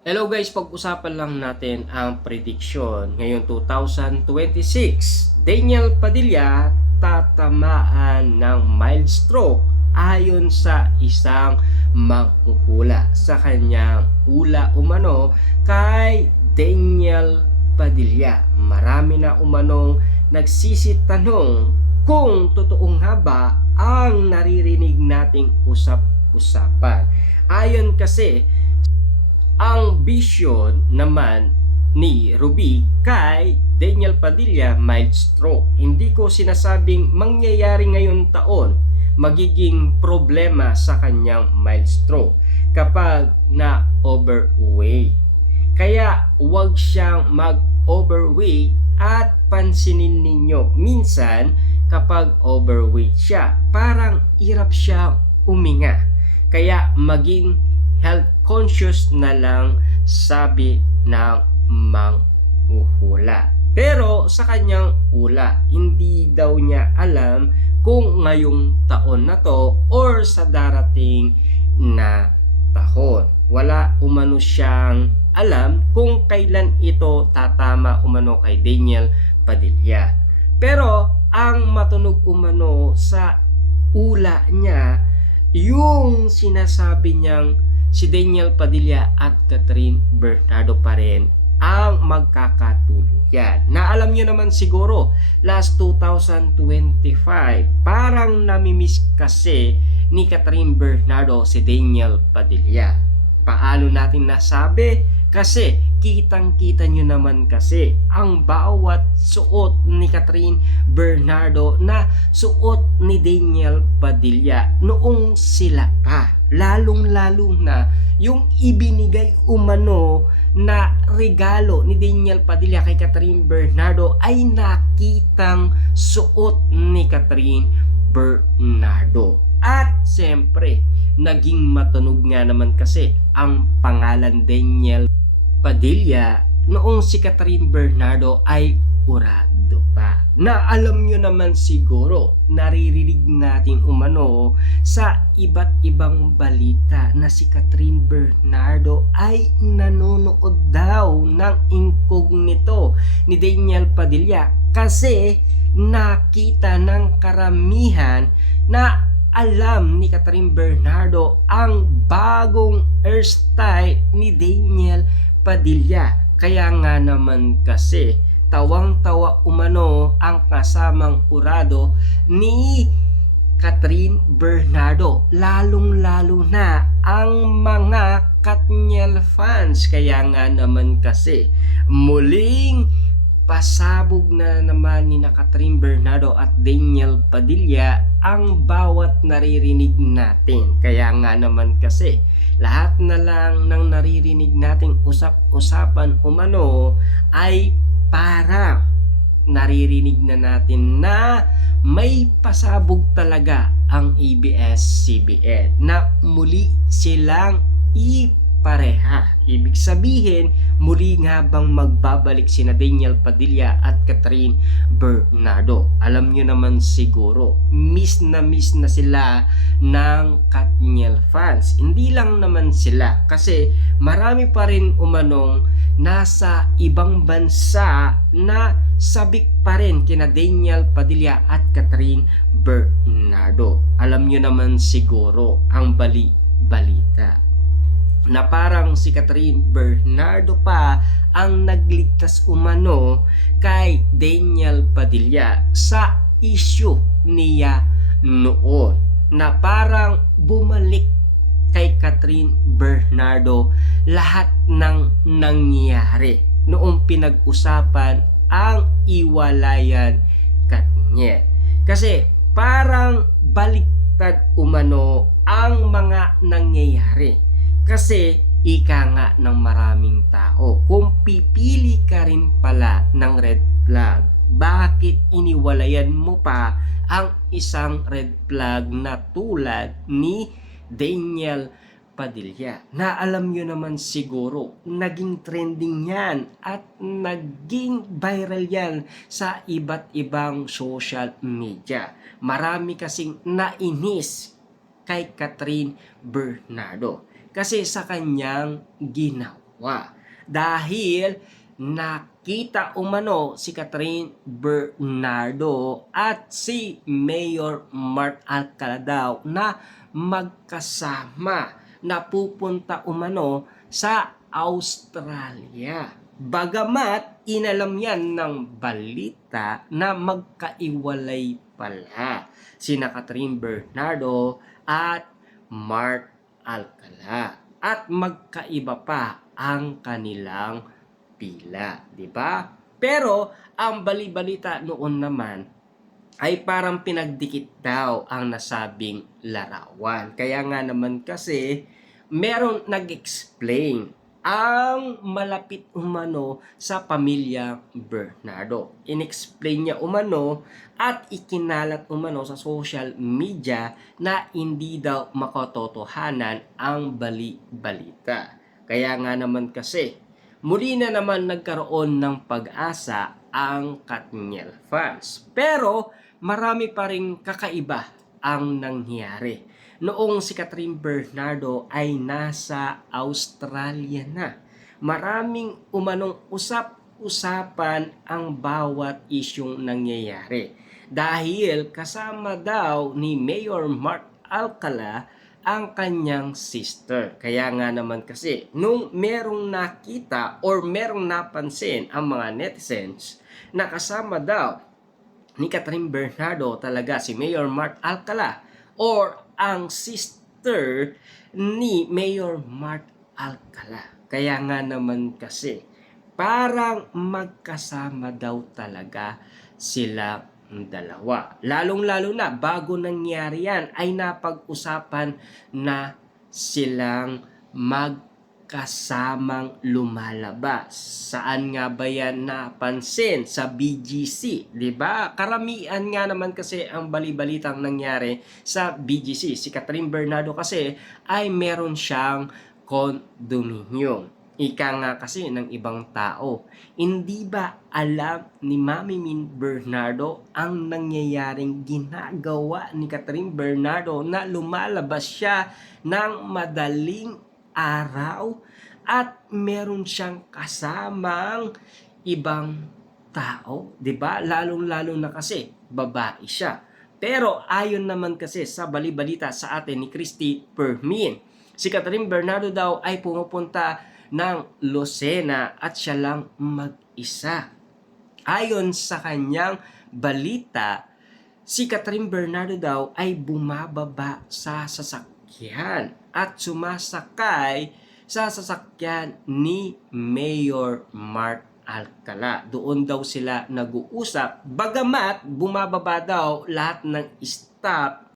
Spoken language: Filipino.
Hello guys, pag-usapan lang natin ang prediction ngayong 2026. Daniel Padilla tatamaan ng mild stroke ayon sa isang manghuhula sa kanyang ula umano kay Daniel Padilla. Marami na umanong nagsisitanong kung totoo nga ba ang naririnig nating usap-usapan. Ayon kasi ang vision naman ni Ruby kay Daniel Padilla, mild stroke. Hindi ko sinasabing mangyayari ngayon taon magiging problema sa kanyang mild stroke kapag na overweight. Kaya huwag siyang mag-overweight at pansinin ninyo minsan kapag overweight siya, parang hirap siya uminga. Kaya maging health conscious na lang, sabi ng manghuhula. Pero sa kanyang ula, hindi daw niya alam kung ngayong taon na to or sa darating na taon. Wala umano siyang alam kung kailan ito tatama umano kay Daniel Padilla. Pero ang matunog umano sa ula niya, yung sinasabi niyang si Daniel Padilla at Catherine Bernardo pa rin ang magkakatuluyan. Na alam niyo naman siguro, last 2025, parang namimiss kasi ni Catherine Bernardo si Daniel Padilla. Paano natin nasabi? Kasi kitang-kita nyo naman kasi ang bawat suot ni Catherine Bernardo na suot ni Daniel Padilla noong sila pa. Lalong-lalo na yung ibinigay umano na regalo ni Daniel Padilla kay Catherine Bernardo ay nakitang suot ni Catherine Bernardo. At siyempre, naging matunog nga naman kasi ang pangalan Daniel Padilla noong si Catherine Bernardo ay urado pa. Na alam nyo naman siguro, naririnig natin umano sa iba't ibang balita na si Catherine Bernardo ay nanonood daw ng incognito ni Daniel Padilla kasi nakita ng karamihan na alam ni Catherine Bernardo ang bagong hairstyle ni Daniel Padilla. Kaya nga naman kasi tawang-tawa umano ang kasamang urado ni Catherine Bernardo, lalong-lalo na ang mga Katniel fans. Kaya nga naman kasi muling pasabog na naman ni Catherine Bernardo at Daniel Padilla ang bawat naririnig natin. Kaya nga naman kasi lahat na lang ng naririnig nating usap-usapan umano ay parang naririnig na natin na may pasabog talaga ang ABS-CBN na muli silang pareha. Ibig sabihin, muli nga bang magbabalik sina Daniel Padilla at Catherine Bernardo? Alam nyo naman siguro, miss na sila ng Katniel fans. Hindi lang naman sila kasi marami pa rin umanong nasa ibang bansa na sabik pa rin kina Daniel Padilla at Catherine Bernardo. Alam nyo naman siguro ang balita na parang si Catherine Bernardo pa ang nagligtas umano kay Daniel Padilla sa issue niya noon, na parang bumalik kay Catherine Bernardo lahat ng nangyari noong pinag-usapan ang iwalayan kanya. Kasi parang baliktad umano ang mga nangyayari. Kasi ika nga ng maraming tao, kung pipili ka rin pala ng red flag, bakit iniwalayan mo pa ang isang red flag na tulad ni Daniel Padilla? Na alam nyo naman siguro, naging trending yan at naging viral yan sa iba't ibang social media. Marami kasing nainis kay Catherine Bernardo kasi sa kanyang ginawa. dalawa. Dahil nakita umano si Catherine Bernardo at si Mayor Mark Alcala daw na magkasama na pupunta umano sa Australia. Bagamat inalam yan ng balita na magkaiwalay pala sina Catherine Bernardo at Mark Alcala at magkaiba pa ang kanilang pila, di ba? Pero ang bali-balita noon naman ay parang pinagdikit daw ang nasabing larawan. Kaya nga naman kasi merong nag-explain ang malapit umano sa pamilya Bernardo. In-explain niya umano at ikinalat umano sa social media na hindi daw makatotohanan ang bali-balita. Kaya nga naman kasi muli na naman nagkaroon ng pag-asa ang Katniel fans. Pero marami pa rin kakaiba ang nangyari. Noong si Catherine Bernardo ay nasa Australia na. Maraming umanong usap-usapan ang bawat isyong nangyayari. Dahil kasama daw ni Mayor Mark Alcala ang kanyang sister. Kaya nga naman kasi, nung merong nakita or merong napansin ang mga netizens na kasama daw ni Catherine Bernardo talaga si Mayor Mark Alcala or ang sister ni Mayor Mark Alcala. Kaya nga naman kasi, parang magkasama daw talaga sila dalawa. Lalong-lalo na bago nangyari yan ay napag-usapan na silang magkasamang lumalabas. Saan nga ba yan napansin? Sa BGC, di ba? Karamihan nga naman kasi ang bali-balitang nangyari sa BGC. Si Catherine Bernardo kasi ay meron siyang condominium. Ika nga kasi ng ibang tao. Hindi ba alam ni Mami Min Bernardo ang nangyayaring ginagawa ni Catherine Bernardo na lumalabas siya ng madaling araw at meron siyang kasamang ibang tao, 'di ba? Lalong-lalo na kasi babae siya. Pero ayon naman kasi sa bali-balita sa atin ni Christy Permin, si Catherine Bernardo daw ay pumupunta ng Lucena at siya lang mag-isa. Ayon sa kanyang balita, si Catherine Bernardo daw ay bumababa sa sasakyan at sumasakay sa sasakyan ni Mayor Mark Alcala. Doon daw sila nag-uusap, bagamat bumababa daw lahat ng stop